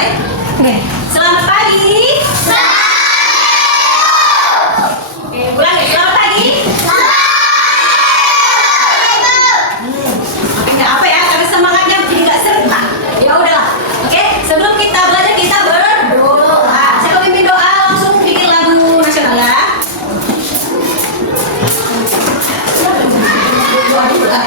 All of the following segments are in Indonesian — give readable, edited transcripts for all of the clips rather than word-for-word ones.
selesai? Oke. Selamat pagi. Oke, ulang ya. Selamat pagi. Oke, nggak apa ya, karena semangatnya jadi nggak serta. Ya udahlah. Oke, sebelum kita belajar kita berdoa. Saya mau pimpin doa, langsung bikin lagu nasional ya. Doa dulu lah.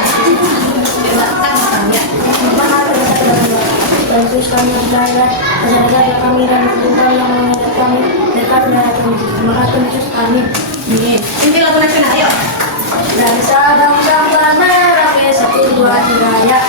Yesus kami belajar, ajarkan kami dan Tuhan yang mengajar kami dekat dengan kami. Terima kasih Yesus, amin. Ini lagu nasional, ayo. Dan sabang sambal merah, 1, 2, 3 ya.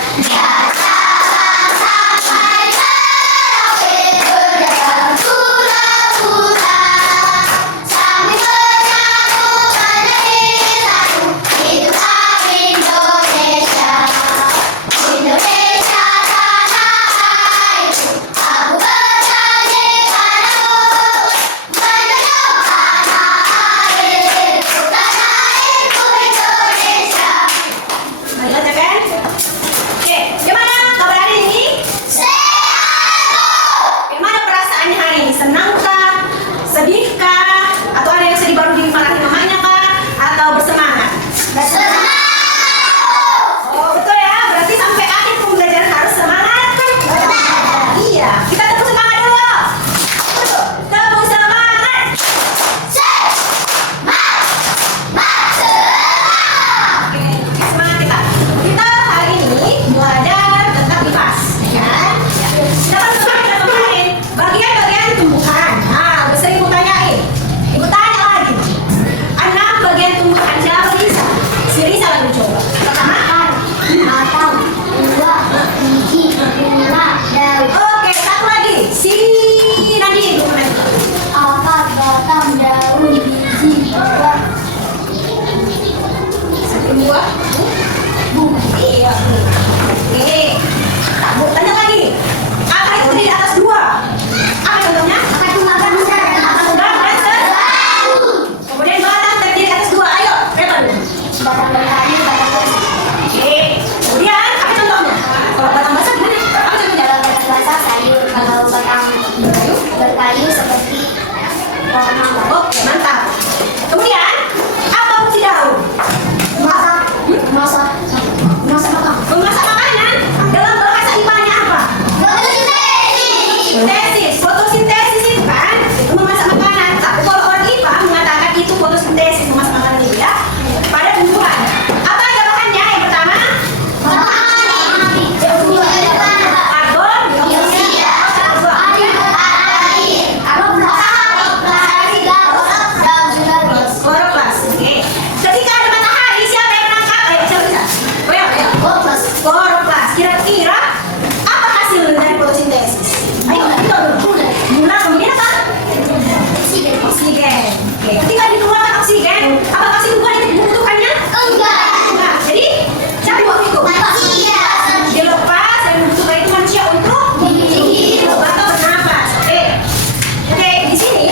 Berkayu seperti Oke, mantap. Kemudian, apa fungsi daun? masak Memasak makanan dalam bahasa IPA-nya apa? Fotosintesis. Fotosintesis itu kan itu memasak makanan. Tapi kalau orang IPA mengatakan itu fotosintesis memasak makanan itu ya. Pada tumbuhan. Apa ada bahannya? Yang pertama, kloroflas. Oke. Ketika ada matahari, siapa yang menangkap? Kloroflas. Kira-kira apa hasil dari fotosintesis? Ayo, kita dulu. Gula, kemudian apa? Oksigen. Oke. Ketika dikeluarkan oksigen, apakah si tumbuhan itu membutuhkannya? Enggak. Jadi, siapa yang waktu itu? Dilepas dan membutuhkan itu manusia untuk hidup atau bernafas. Oke. Oke, di sini.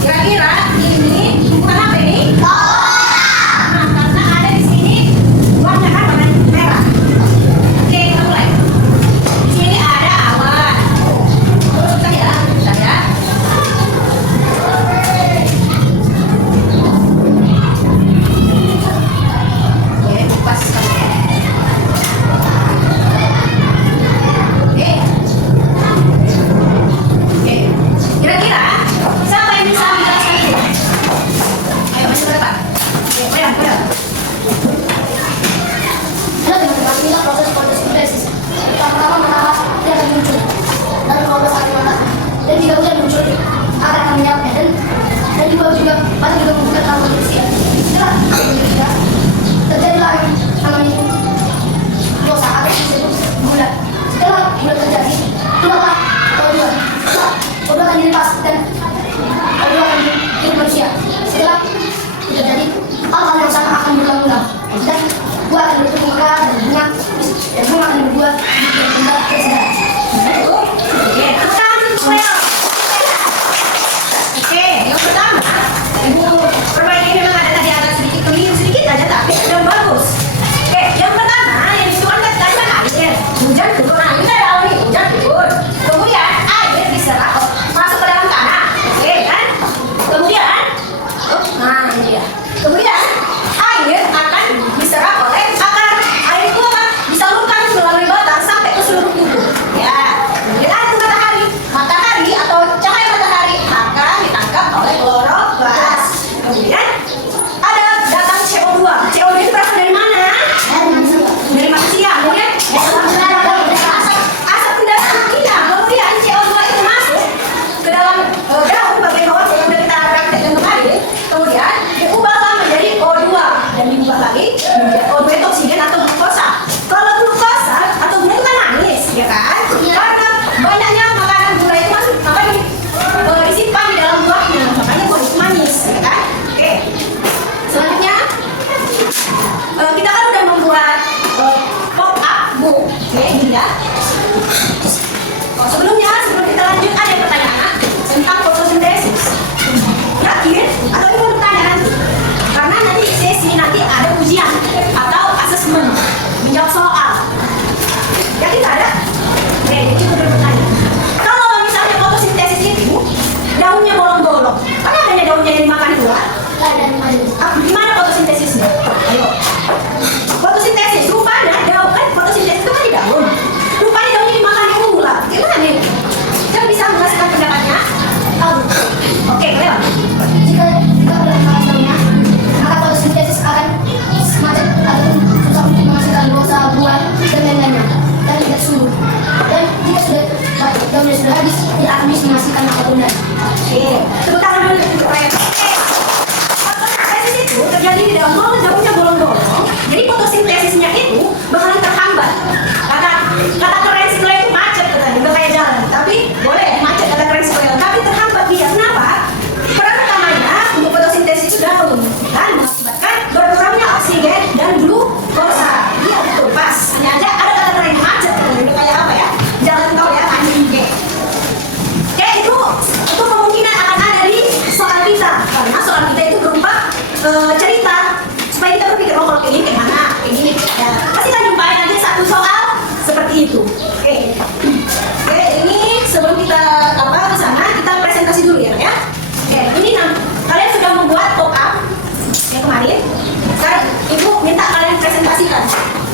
Kira-kira ini bukan apa ini? Nah, karena ada di sini warna kan warna merah. Oke, kita mulai. Di sini ada awan. Bentar ya, bentar ya. Oke, kupas sekali. Oke. Oke. Kira-kira siapa yang bisa menjelaskan itu? Ayo maju ke depan. Oke, Madam. Inilah proses fotosintesis. Pertama matahari dia akan muncul dan kalau matahari dan jika hujan muncul akan menyapnya dan juga pada juga membuka karbon dioksida. Setelah terjadilah namanya itu dosa atau disebut gula. Setelah gula terjadi, keluarlah O2 akan dilepas dan O2 akan hidup manusia. Setelah itu terjadi, hal-hal yang sama akan berulang-ulang dan buah akan bertumbuh mekar dan bunga akan berbuah dan kembang tersedak. Oke, Oke, yang pertama, Ibu perbaiki memang ada tadi agak sedikit keliru sedikit aja, tapi ya. Oh, sebelum kita lanjut ada pertanyaan tentang fotosintesis. Yakin? Atau ini mau bertanya nanti? Karena nanti sesi nanti ada ujian atau asesmen menjawab soal. Yakin tak ada? Oke, itu bertanya. Kalau misalnya fotosintesis itu daunnya bolong-bolong, kan adanya daunnya yang dimakan itu kan? Gimana fotosintesisnya? Ayo. Fotosintesis rupanya daun kan fotosintesis itu kan di daun. Rupanya daunnya dimakan ular. Gimana nih? Coba bisa menjelaskan pendapatnya? Oke, Cleo. Jika udah makan daunnya, maka fotosintesis akan macet atau susah untuk menghasilkan glukosa buah dan lain-lainnya dan tidak subur. Dan jika daunnya sudah habis, tidak akan bisa menghasilkan apapun lagi. Oke, tepuk tangan dulu untuk Cleo. Fotosintesis itu terjadi di daun kalau daunnya bolong-bolong. Jadi fotosintesisnya itu bakalan terhambat. Kata keren si Cleo itu macet katanya, udah kayak jalan. Tapi boleh macet kata keren si Cleo. Tapi terhambat dia. Kenapa? Peran utamanya untuk fotosintesis itu daun dan mengakibatkan berkurangnya oksigen dan glukosa. Iya betul pas. Hanya aja ada kata keren macet katanya, udah kayak apa ya? Jalan tol ya, anjing G. Oke, itu kemungkinan akan ada di soal kita. Karena soal kita itu berupa cerita supaya kita berpikir, oh kalau kayak gini kayak mana, kayak gini ya. Pasti kita jumpai nanti satu soal seperti itu. Oke, ini sebelum kita ke sana kita presentasi dulu ya. Oke, ini kalian sudah membuat pop up yang kemarin. Sekarang ibu minta kalian presentasikan.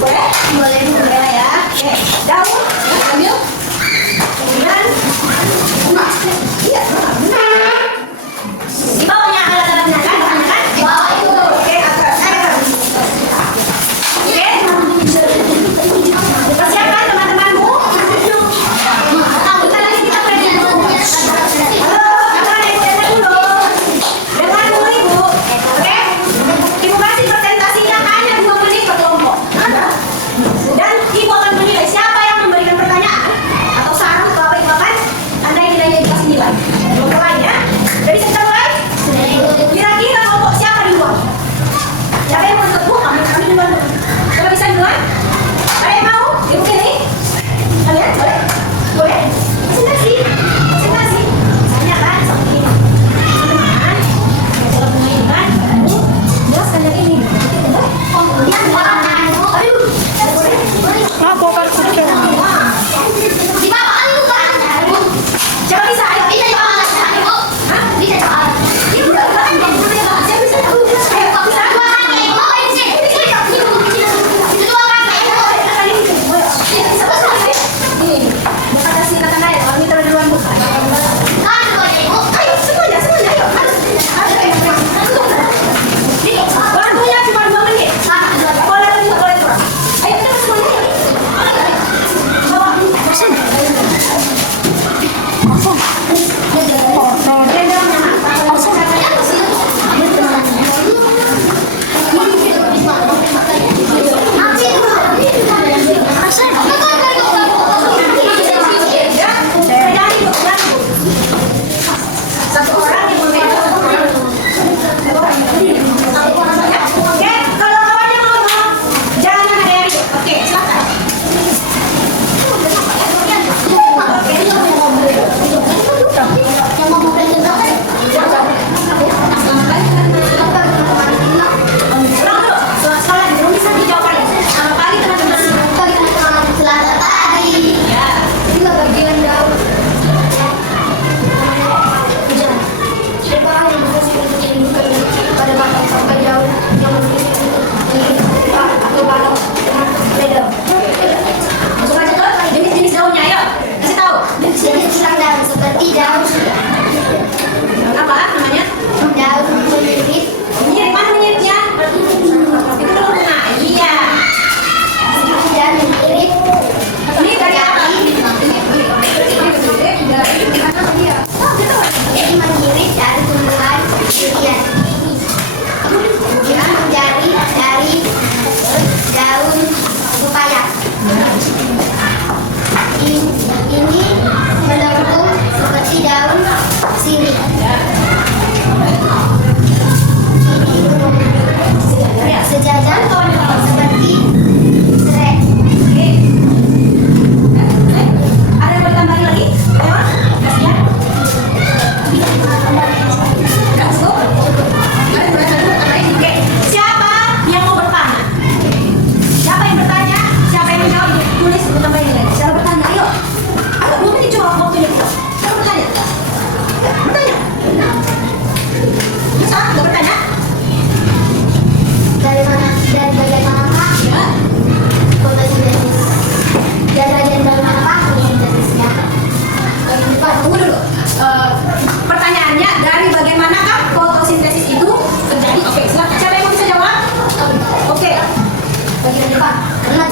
Boleh? Boleh ya. Oke, daun ambil. Kemudian iya, benar. Di bawahnya alat-alatnya kan? Di bawah itu. Oke, persiapkan teman-temanmu. Bentar lagi kita presentasi. Halo, kakak ibu dulu. Dengar dulu ibu. Oke, ibu kasih presentasinya hanya 2 menit per kelompok. Dan ibu akan menilai siapa yang memberikan pertanyaan atau saran atau apa itu akan anda nilainya dikasih nilai. Belum mulai ya? Jadi kita mulai?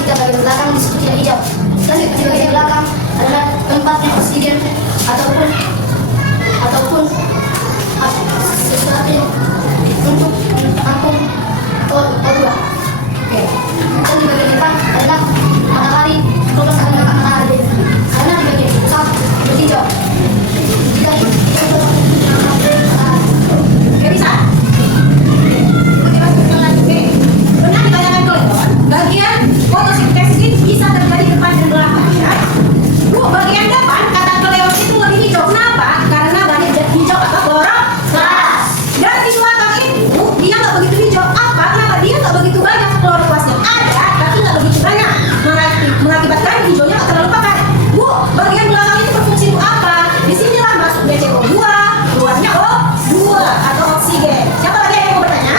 jika bagian belakang disebut tidak hijau. Kasih bagian belakang adalah tempatnya oksigen ataupun sesuatu untuk menampung O2. Oke. Dan di bagian depan adalah matahari, fokus akan mengangkat matahari. Karena di bagian pusat berhijau. Jika Oke, bisa? Oke, pernah ditanyakan ke Leon, bagian fotosintesis ini bisa terjadi depan dan belakang, ya? Bu, bagian depan kata ke Leon itu lebih hijau. Kenapa? Karena banyak hijau atau kloroplast. Dan di belakang itu dia nggak begitu hijau. Apa? Kenapa dia nggak begitu banyak kloroplastnya? Ada, tapi nggak begitu banyak. Mengakibatkan hijaunya nggak terlalu pekat. Bu, bagian belakang itu berfungsi untuk apa? Disinilah masuk BCO2, keluarnya O2 atau oksigen. Siapa lagi yang mau bertanya?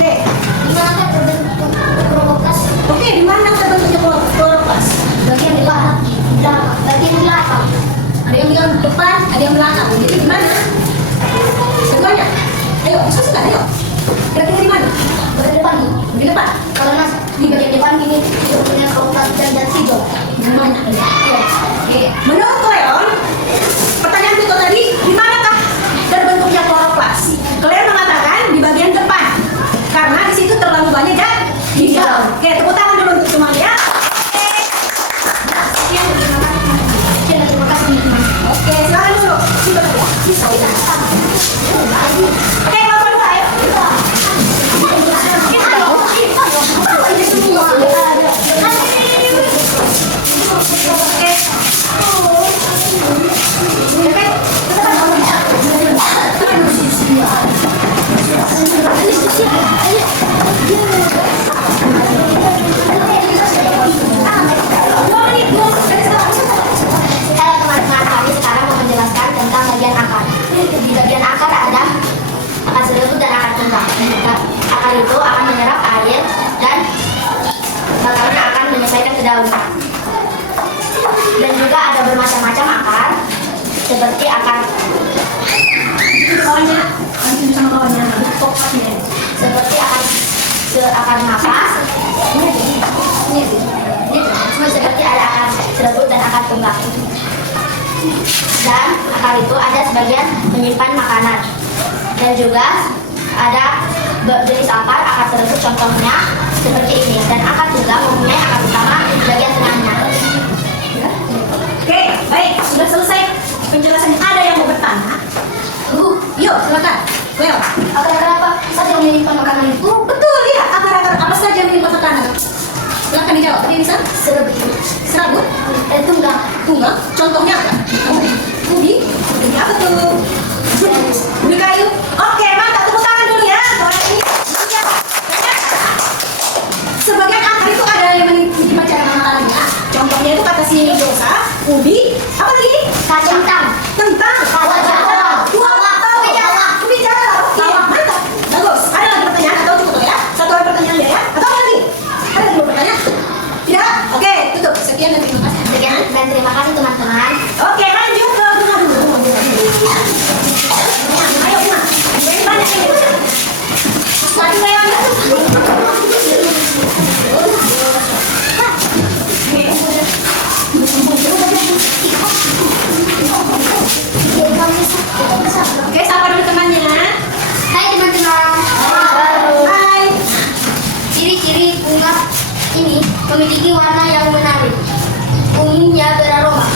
Oke, di mana terbentuk kloroplast? oke, di mana terbentuknya kloroplast? Bagian depan, bagian belakang. Ada yang bilang depan, ada yang belakang. Jadi di mana? Keduanya. Ayo, diskusikan, ayo. Kira-kira di mana? Bagian depan nih. Di depan. Karena di bagian depan ini punya kloroplast dan hijau. Yang mana? Iya. Oke. Menurut Leon, pertanyaan itu tadi, di manakah terbentuknya kloroplast? Leon mengatakan di bagian depan, karena di situ terlalu banyak dan hijau. Oke, tepuk tangan dulu untuk semuanya. Oke. Sekian terima kasih. Sekian terima kasih teman-teman. Oke, silakan dulu. Sudah ya? Bisa ya? Oke, bapak dulu ayo. Halo teman-teman, kami sekarang mau menjelaskan tentang bagian akar. Di bagian akar ada akar serbuk dan akar tunggal. Akar itu akan menyerap air dan batangnya akan menyesuaikan kedalaman. Dan juga ada bermacam-macam akar, seperti akar Kawannya, nanti sama kawannya. Pokoknya. seperti akar napas. Seperti ada akar serbuk dan akar tunggal. Dan akar itu ada sebagian menyimpan makanan. Dan juga ada jenis akar serbuk contohnya seperti ini. Dan akar tunggal mempunyai akar utama di bagian tengahnya. Oke, baik. Sudah selesai penjelasannya. Ada yang mau bertanya? Yuk, silakan. Leo. Akar apa saja yang menyimpan makanan itu? Betul, lihat akar-akar apa saja yang menyimpan makanan. Silakan dijawab. Ini bisa? Serbuk, Serabut, tunggal, tunggal. Contohnya apa? Ubi. Ubi apa tuh? Ubi kayu. Oke, mantap. Tepuk tangan dulu ya. Orang ini. Siap. Sebagian akar itu ada yang menyimpan cadangan makanannya. Contohnya itu kata si dosa, ubi, apa lagi? kacang, Kentang. Ubi jalan. Oke, mantap. Bagus. Ada lagi pertanyaan atau cukup ya? Satu lagi pertanyaan dia ya? Atau apa lagi? Ada lagi pertanyaan? Tidak? Oke, tutup. Sekian dan terima kasih. Sekian dan terima kasih teman-teman. Oke, lanjut ke bunga dulu. Ayo bunga. Yang banyak ini. Lagi lewat. Oke, sapa dulu temannya. Hai teman-teman. Hai. Ciri-ciri bunga ini memiliki warna yang menarik, umumnya beraroma,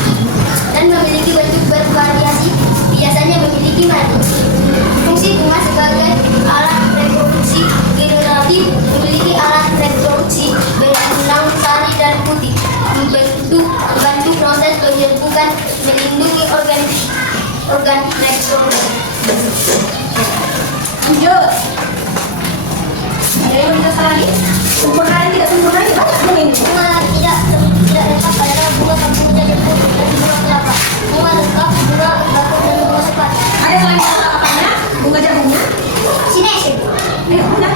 dan memiliki bentuk bervariasi. Biasanya memiliki madu. Fungsi bunga sebagai alat reproduksi generatif, memiliki alat reproduksi benang sari dan putih, membantu proses penyerbukan, melindungi organ reproduksi. Lanjut. Ada yang mau jelaskan lagi? Sempurna dan tidak sempurna ini banyak bunga ini. Bunga tidak lengkap adalah bunga kemboja dan putih dan bunga kelapa. Bunga lengkap bunga bakung dan bunga sepat. Ada selain bunga apanya? Bunga jagungnya? Sinesin. Ayo, udah.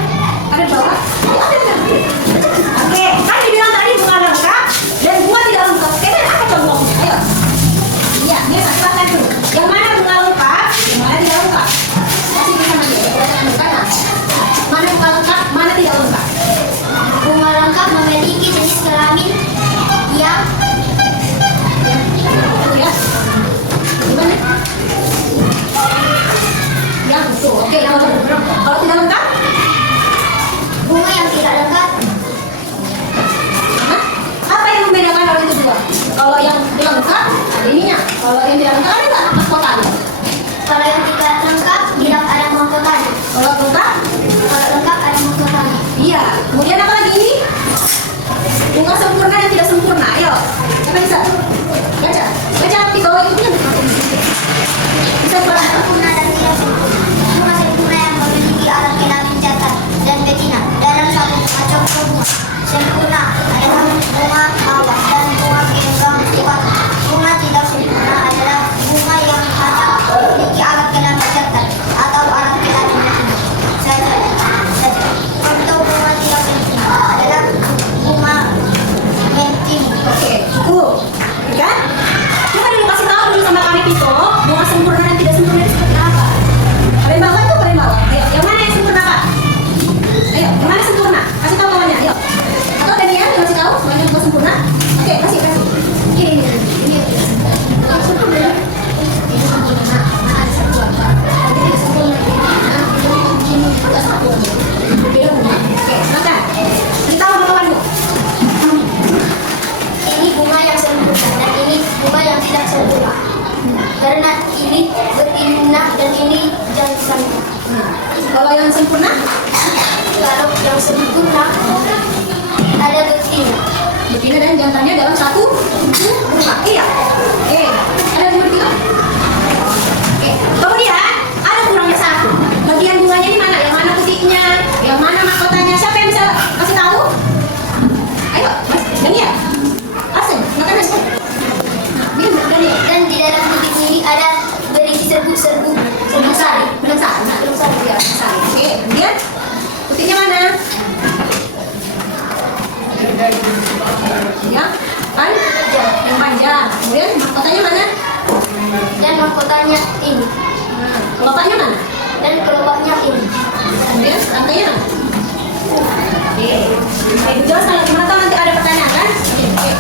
Ada di bawah. Ada. Oke, kan dibilang tadi bunga lengkap dan bunga tidak lengkap. Oke, dan apa contohnya? Ayo. Iya, biasa silakan dulu. Yang mana bunga lengkap? Yang mana tidak lengkap? Kasih bisa aja. Mana bunga lengkap? Mana tidak lengkap? Bunga lengkap memiliki jenis ini jangan. Kalau yang sempurna, Kalau yang sempurna ada betina. betina dan jantannya dalam satu rumah. Iya. Oke. Ada yang betina? Oke. Kemudian ada kurangnya satu. Bagian bunganya ini mana? Yang mana putihnya? Yang mana mahkotanya? Siapa yang bisa kasih tahu? Ayo, Mas Daniel. Asen, makan nasi. Nah, minum Daniel. Dan di dalam putih ini ada berisi serbuk-serbuk Benang sari. Benang sari. Nah, belum satu ya. benang sari. Oke. Kemudian putihnya mana? Yang panjang. Yang panjang. Kemudian mahkotanya mana? Dan mahkotanya ini. Nah, kelopaknya mana? Dan kelopaknya ini. Kemudian rantainya mana? Oke. Oke, jelaskan lagi. Mana tahu nanti ada pertanyaan kan? Oke.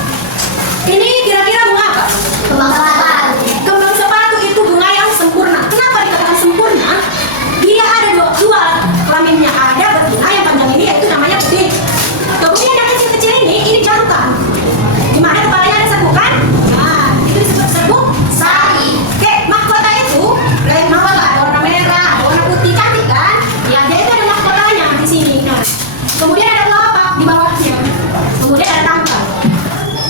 Ini kira-kira bunga apa? Kembang kapal. Kembang sepatu itu bunga yang sempurna. Kenapa dikatakan sempurna? Dia ada dua kelaminnya. Ada betina yang panjang ini, yaitu namanya putih. Kemudian yang kecil-kecil ini jantan. Di mana kepalanya ada serbuk kan? Nah, itu disebut serbuk sari. Oke, mahkota itu, lain mahkota ada warna merah, ada warna putih, cantik kan? Ya, dia itu ada mahkotanya di sini. Nah, kemudian ada kelopak di bawahnya. Kemudian ada tangkal.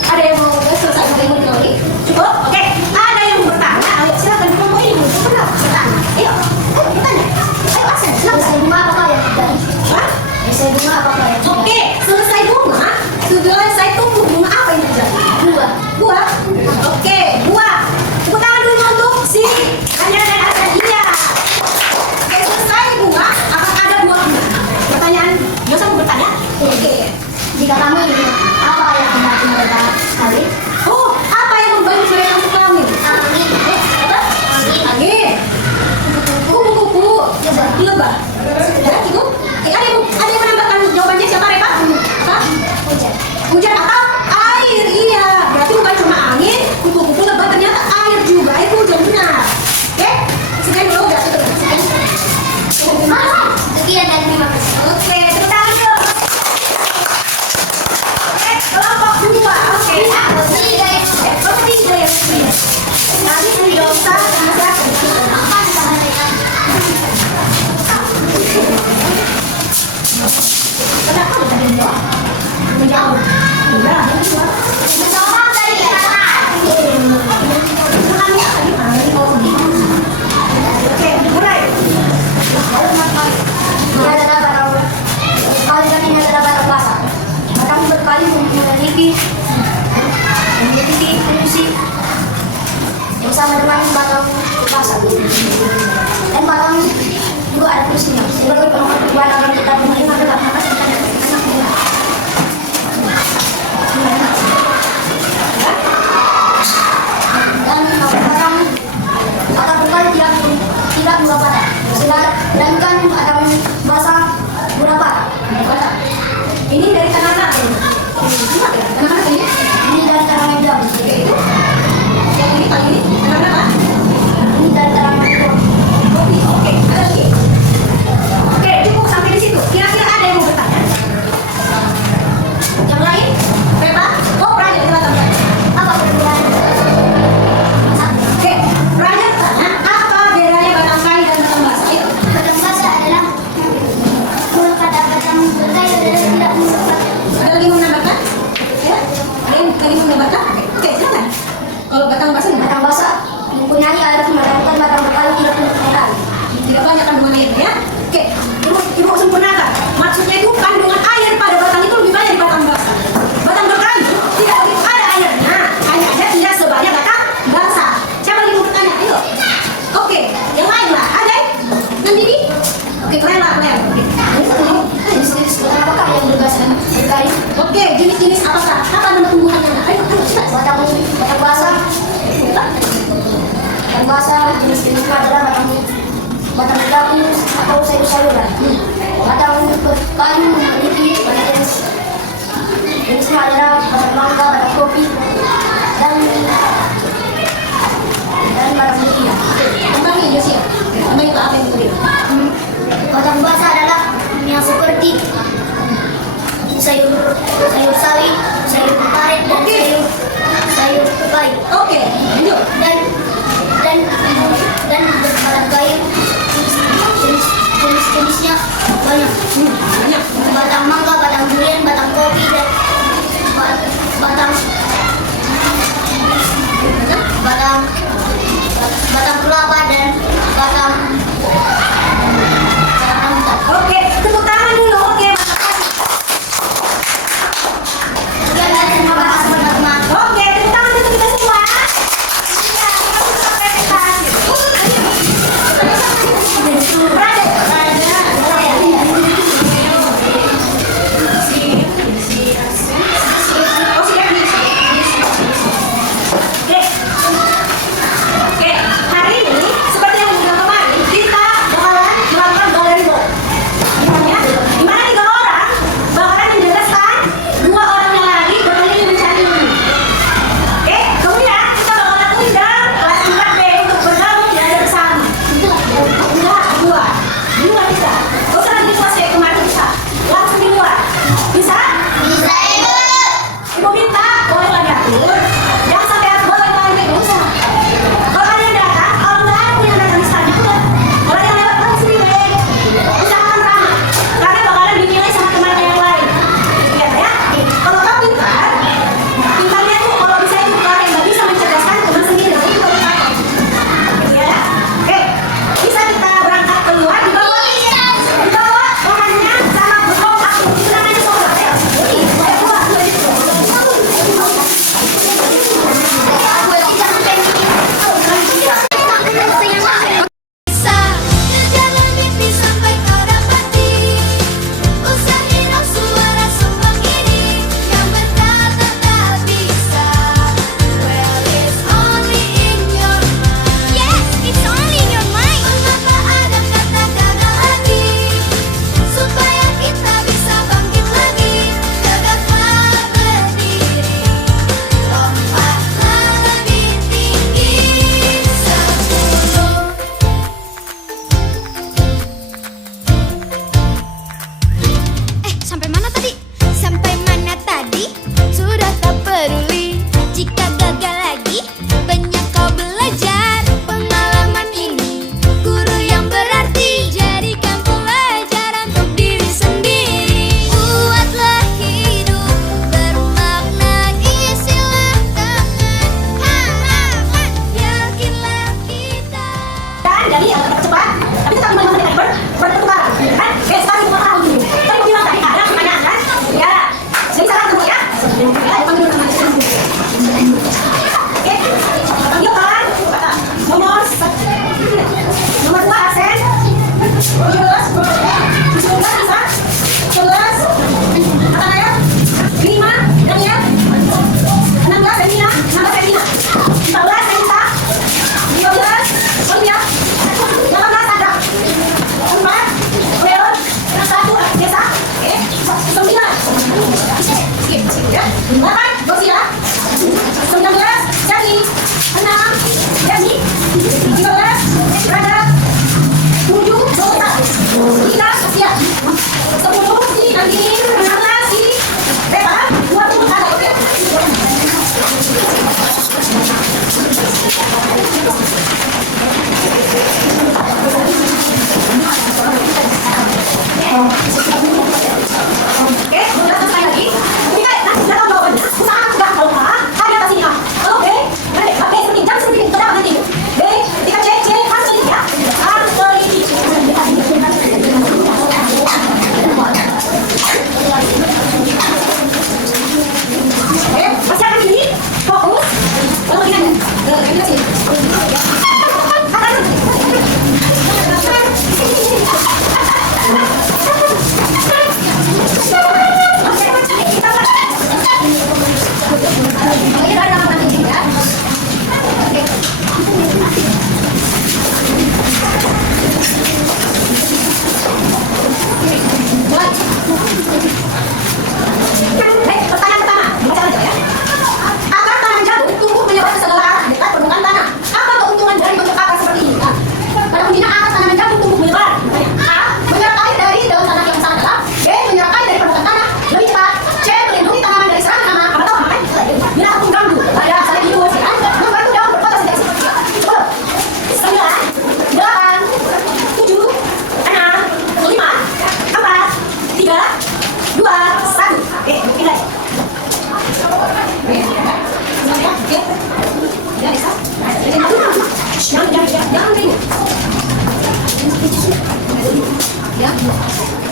Ada yang mau selesai? Ada yang mau dikali? Cukup? Oke. Ada yang mau bertanya? Ayo silakan. Kelompok ini mau bertanya. Ayo, bertanya. Ayo, Asen, silakan. Selesai bunga apakah yang terjadi? Hah? Selesai bunga apakah yang terjadi? Oke, selesai bunga. Selesai tumbuh bunga apa yang terjadi? Buah. Buah. Oke, buah. Tepuk tangan dulu untuk si Anya dan Asen. Iya. Oke, selesai bunga. Apakah ada buahnya? Pertanyaan. Yosa mau bertanya? Oke. Jika kamu ingin apa yang membuat mereka kali? Oh, apa yang membantu mereka untuk kami? Angin. Apa? Angin. Kupu-kupu. Lebah. Ya, itu. Ada yang menambahkan jawabannya siapa, Reva? Apa? Hujan. Hujan atau air? Iya. Berarti bukan cuma angin, kupu-kupu, lebah, ternyata air juga. Itu hujan benar. Oke? Sekian dulu udah tutup. Sekian dan terima kasih. Oke, tepuk tangan dulu. Oke, kelompok dua. Oke. Kelompok tiga ya. Tadi si Dosa sama siapa? Kenapa tadi dua? Menjauh. Udah. Mencoba dari kanan. Oke, mulai. Ini adalah batang kali dan ini adalah batang basah. Batang berkali memiliki fungsi yang sama dengan batang basah. Dan batang juga ada fungsinya sebagai penguat perubahan agar kita menerima dalam anak buah. Dan batang berkali tidak dua patah. Sedangkan batang basah berapa patah? Ini dari tanah mana? Tanah mana ini? Ini dari tanah yang jauh. Oke, itu. Yang ini paling ini tanah berapa? Ini dari tanah yang jauh. Kopi. Oke, ada lagi? Oke, cukup sampai di situ. Kira-kira ada yang mau bertanya? Yang lain? Reva? Oh, Brian, silakan Brian. Apa perbedaan? Oke, Brian bertanya, apa bedanya batang kayu dan batang basah? Ayo. Batang basah adalah huruf kata batang berkali adalah tidak huruf kata. Ada lagi mau menambahkan? Ya? Ada yang lagi mau menambahkan? Oke, silakan. Kalau batang basah gimana? Batang basah mempunyai air sedangkan batang berkali tidak mempunyai air. Tidak banyak kandungan airnya ya. Oke, ibu sempurnakan. Maksudnya itu kandungan air pada batang itu lebih banyak di batang basah. Batang berkayu tidak lebih ada airnya, hanya ada tidak sebanyak batang basah. Siapa lagi mau bertanya? Ayo. Oke, yang lain lah. Ada? Nanti ini? Oke, keren lah, keren. Oke. Jenis-jenis batang apakah yang berkali? Oke, jenis-jenis apakah? Apa nama tumbuhannya? Ayo, cepat. Batang basah. Batang basah jenis-jenisnya adalah batang berdaun atau sayur-sayuran. Batang berkayu memiliki banyak jenis. Jenisnya adalah batang mangga, batang kopi, dan batang betina. Tambahin, Yosia. Tambahin Pak, apa yang tadi? Batang basah adalah yang seperti sayur sawi, sayur karet, dan sayur kayu. Oke, lanjut. Dan batang kayu jenis-jenisnya banyak. Banyak. Batang mangga, batang durian, batang kopi, dan batang batang batang kelapa dan batang rambutan. Oke, tepuk tangan dulu. Oke, Terima kasih teman-teman. oke, tepuk tangan untuk kita semua. Iya, kita sudah sampai pentas. Berada. Oh, siap nih. Oke. Oke, hari ini seperti yang udah kemarin, kita bakalan melakukan galeri box. Dimana? Dimana 3 orang bakalan menjelaskan 2 orangnya lagi berkeliling mencari ilmu. Oke, kemudian kita bakalan undang kelas 4B untuk bergabung di ada bersama. Enggak, 2. Di luar bisa. Gak usah lagi di kelas kayak kemarin bisa. Langsung di luar. Bisa? Bisa ibu. Ibu minta, boleh lagi atur. Jangan sampai aku boleh balik, nggak usah. Kalau kalian datang, kalau nggak aku yang datang di sana, udah. Kalau yang lewat tahu sendiri. Usahakan ramah, karena bakalan dinilai sama teman yang lain. Lihat ya, kalau kamu pintar, pintarnya tuh kalau bisa itu kalau yang nggak bisa mencerdaskan teman sendiri, itu baru pakai. Ya, oke. Bisa kita berangkat keluar di bawah bahannya sama bekal aku. Itu namanya sobat ya. Jadi, boleh keluar. Bisa ngejalan mimpi sampai kau dapati. Usahain suara sombong ini yang berkata tak bisa. Well, it's only in your mind. Yes, it's only in your mind. Mengapa ada kata gagal hati? Supaya kita bisa bangkit lagi. Tegaklah berdiri, lompatlah lebih tinggi. 10. Sampai mana tadi? Sampai mana tadi? Sudah tak peduli. Jika gagal lagi, banyak kau belajar. Pengalaman ini guru yang berarti. Jadikan pelajaran untuk diri sendiri. Buatlah hidup bermakna. Isilah tangan halaman. Yakinlah kita. Dan jadi yang cepat, tapi tetap menggunakan bertukar, kan? Sekarang kita tahu dulu. Tadi bilang tadi ada pertanyaan kan? Ya, jadi salah temu ya. Ya, panggil dulu namanya. Oke, panggil kan? Nomor 2 Arsen. 17. 19 bisa. 11. Atanaya. 5 Daniel. 16 Emina. 16 Emina. 14 Anita. 15 Olivia. 18 Ada. 4 Leon. 1 Desa. Oke. 9 skip ya. 8 Gosia. 19 Jani. 6 Dani. 13 Rada. 7 Zota. 3 Asia. 10 si Nandini. 16 si Reva. 20 Ada. Oke. Oke, udah selesai lagi. Ini kan nanti datang bawaannya. Usaha gagal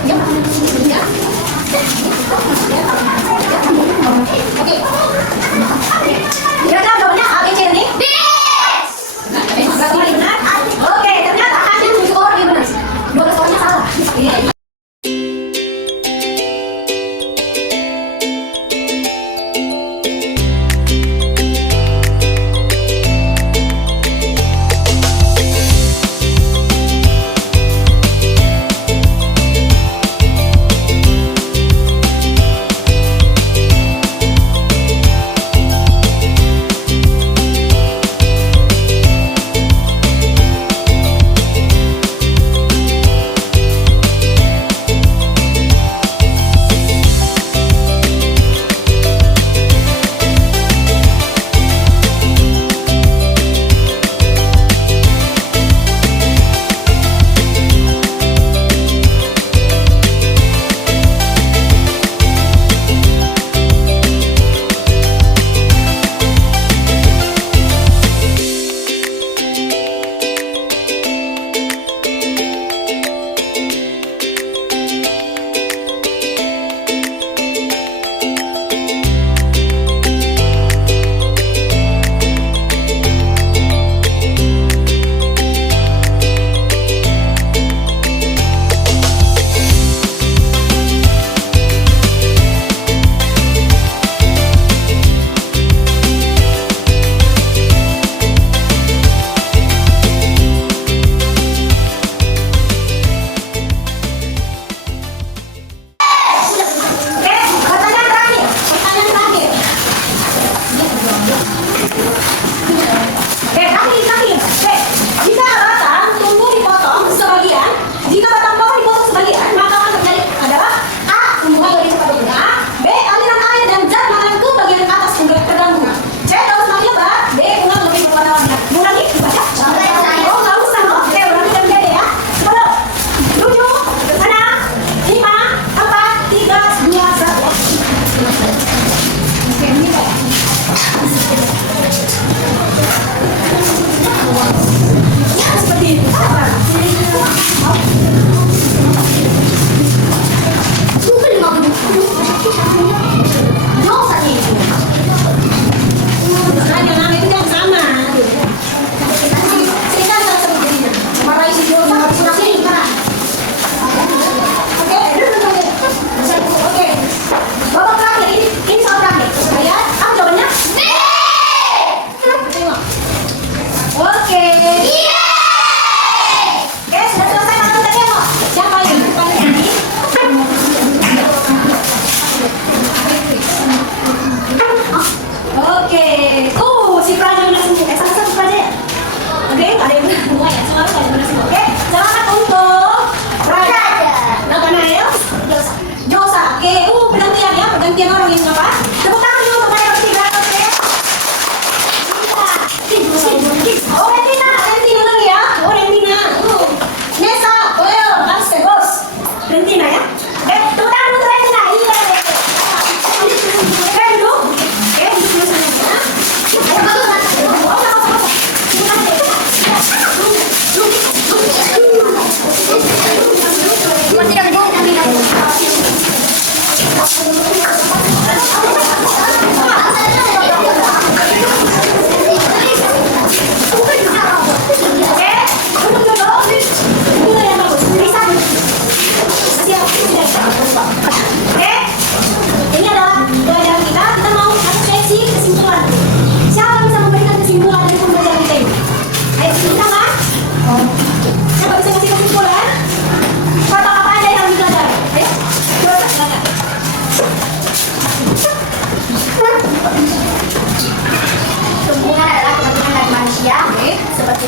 Oke. Kira-kira jawabannya A, B, C, dan D? Berarti benar. Oke, ternyata hasil 7 skor yang benar. 12 skornya salah. Iya.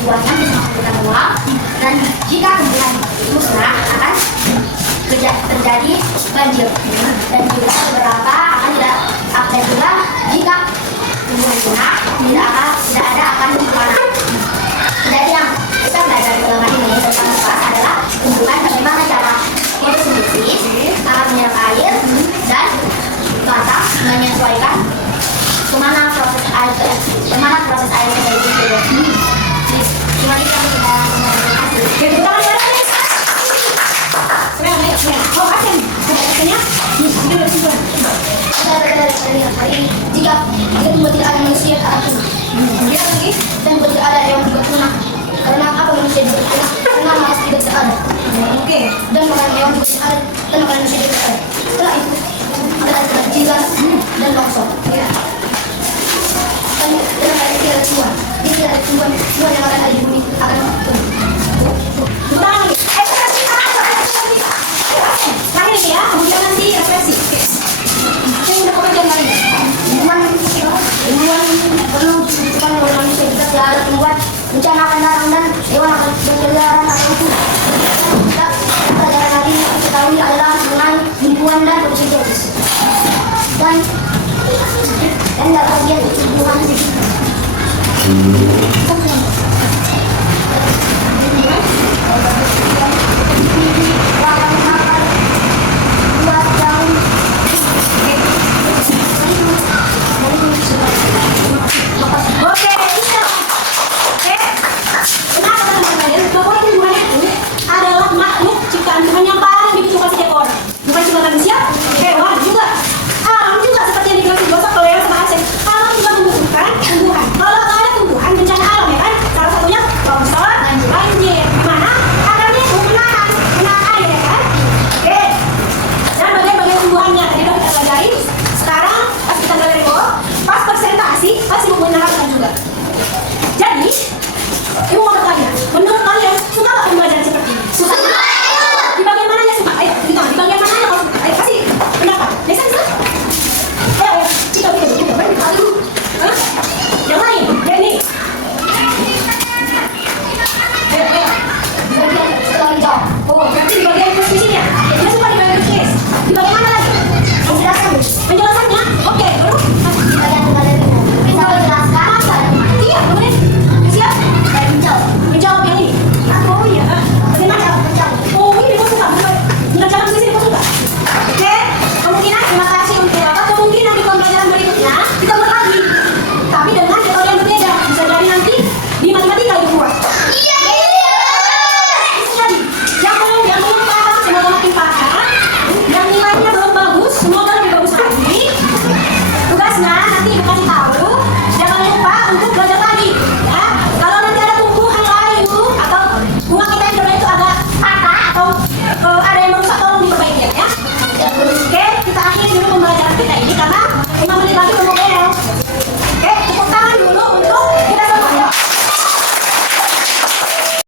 buahnya bisa menghasilkan uang, dan jika tumbuhan musnah akan terjadi banjir, dan juga beberapa akan tidak, dan juga jika tumbuhan punah tidak ada akan panas. Jadi yang kita belajar di dalam ini tentang kelas adalah tumbuhan bagaimana cara fotosintesis, cara menyerap air, dan cara menyesuaikan kemana proses air terjadi. Cuma itu yang kita hasil. Jika juga tidak ada manusia tak akan punah. Kemudian lagi. Dan juga tidak ada yang juga punah. Karena apa manusia juga punah? Karena manusia tidak ada. Oke. Dan makanan hewan juga tidak ada. Dan makanan manusia juga tidak ada. Setelah itu ada kejiran dan longsor. Dan ada tidak ada Tuhan. Dia tidak ada Tuhan. Tuhan yang akan ada di bumi akan punah. Tepuk tangan lagi. Ekspresi tangan. Terakhir ini ya. Kemudian nanti ekspresi. Oke. Saya udah pekerjaan kali ini. Tumbuhan perlu dibutuhkan oleh manusia jika tidak ada tumbuhan bencana akan datang dan hewan akan berkeliaran atau itu. Pelajaran hari ini kita ketahui adalah mengenai lingkungan dan fotosintesa dan dalam bagian tumbuhan.